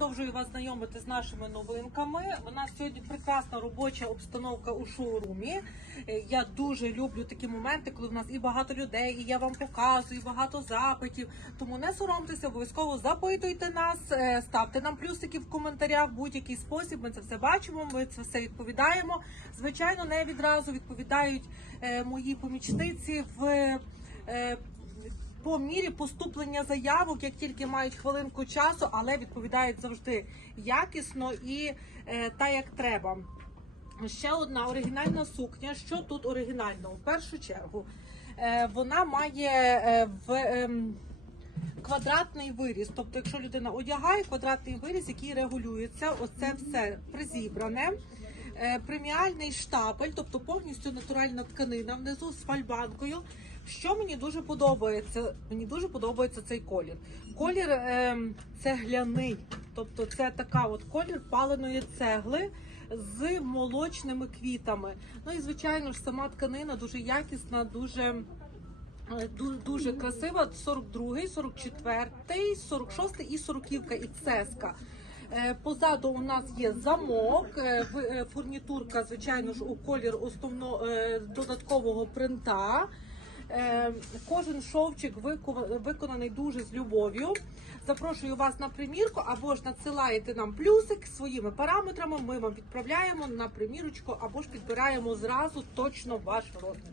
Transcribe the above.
продовжую вас знайомити з нашими новинками. У нас сьогодні прекрасна робоча обстановка у шоурумі. Е, Я дуже люблю такі моменти, коли в нас і багато людей, і я вам показую, і багато запитів. Тому не соромтеся, обов'язково запитуйте нас, е, ставте нам плюсики в коментарях будь-який спосіб. Ми це все бачимо. Ми це все відповідаємо. Звичайно, не відразу відповідають е, мої помічниці в. Е, по мірі поступлення заявок, як тільки мають хвилинку часу, але відповідають завжди якісно і е, та як треба. Ще одна оригінальна сукня. Що тут оригінально? В першу чергу е, вона має е, в. ем, Квадратний виріз, тобто, якщо людина одягає квадратний виріз, який регулюється, оце все призібране. Е, Преміальний штапель, тобто повністю натуральна тканина внизу з фальбанкою. Що мені дуже подобається? Мені дуже подобається цей колір. Колір е, цегляний, тобто це така от колір паленої цегли з молочними квітами. Ну і звичайно ж сама тканина дуже якісна, дуже. е, Дуже красива. 42, 44, 46 і 40 і цеска. Е, Позаду у нас є замок, е, е, фурнітурка, звичайно ж, у колір основно додаткового принта. Кожен шовчик виконаний дуже з любов'ю. Запрошую вас на примірку або ж надсилаєте нам плюсик своїми параметрами. Ми вам відправляємо на примірочку або ж підбираємо зразу точно ваш розмір.